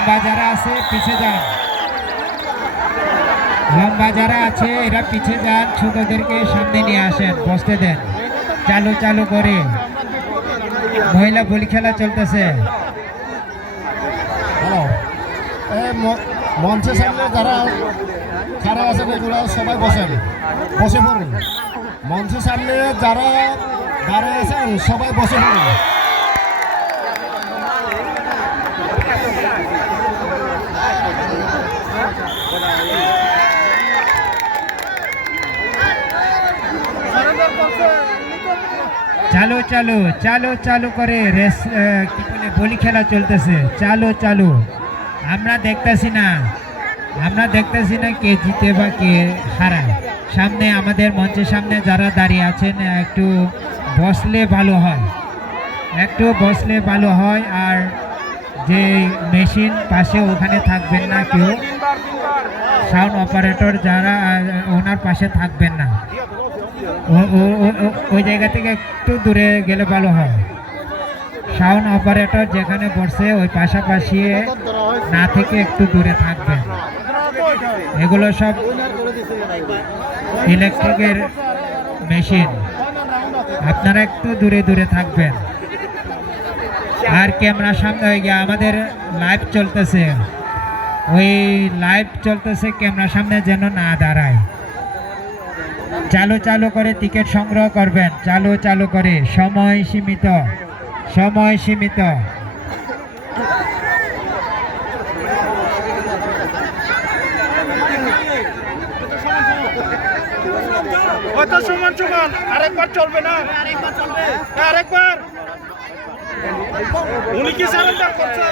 লম্বা যারা আছে, পিছে যান। লম্বা যারা আছে, এরা পিছে যান, ছোটদেরকে সামনে নিয়ে আসেন, বসতে দেন। চালু চালু করে। মহিলা বলি খেলা চলতেছে। মঞ্চের সামনে যারা খারাপ আছেন এগুলো সবাই বসেন। বসে পড়ুন। মঞ্চের সামনে যারা দাঁড়িয়ে আছেন, সবাই বসে পড়ুন। চালু চালু চালু চালু করে রেস কি বলে, বলি খেলা চলতেছে। চালো, চালু। আমরা দেখতেছি না। আমরা দেখতেছি না কে জিতে বা কে হারায়। সামনে, আমাদের মঞ্চের সামনে যারা দাঁড়িয়ে আছেন, একটু বসলে ভালো হয়। একটু বসলে ভালো হয় আর যে মেশিন পাশে ওখানে থাকবেন না কেউ। সাউন্ড অপারেটর যারা ওনার পাশে থাকবেন না। ওই জায়গা থেকে একটু দূরে গেলে ভালো হয়। সাউন্ড অপারেটর যেখানে বসে, ওই পাশাপাশি না থেকে একটু দূরে থাকবেন এগুলো সব ইলেকট্রিকের মেশিন আপনারা একটু দূরে দূরে থাকবেন। আর ক্যামেরার সামনে হয়ে গিয়ে আমাদের লাইভ চলতেছে। ওই লাইভ চলতেছে, ক্যামেরার সামনে যেন না দাঁড়ায়। চালু চালু করে টিকিট সংগ্রহ করবেন। চালু চালু করে। সময় সীমিত। সময় সীমিত। হয়তো সমান সমান? আরেকবার চলবে না? আরেকবার। উনি কি সারেন্ডার করছে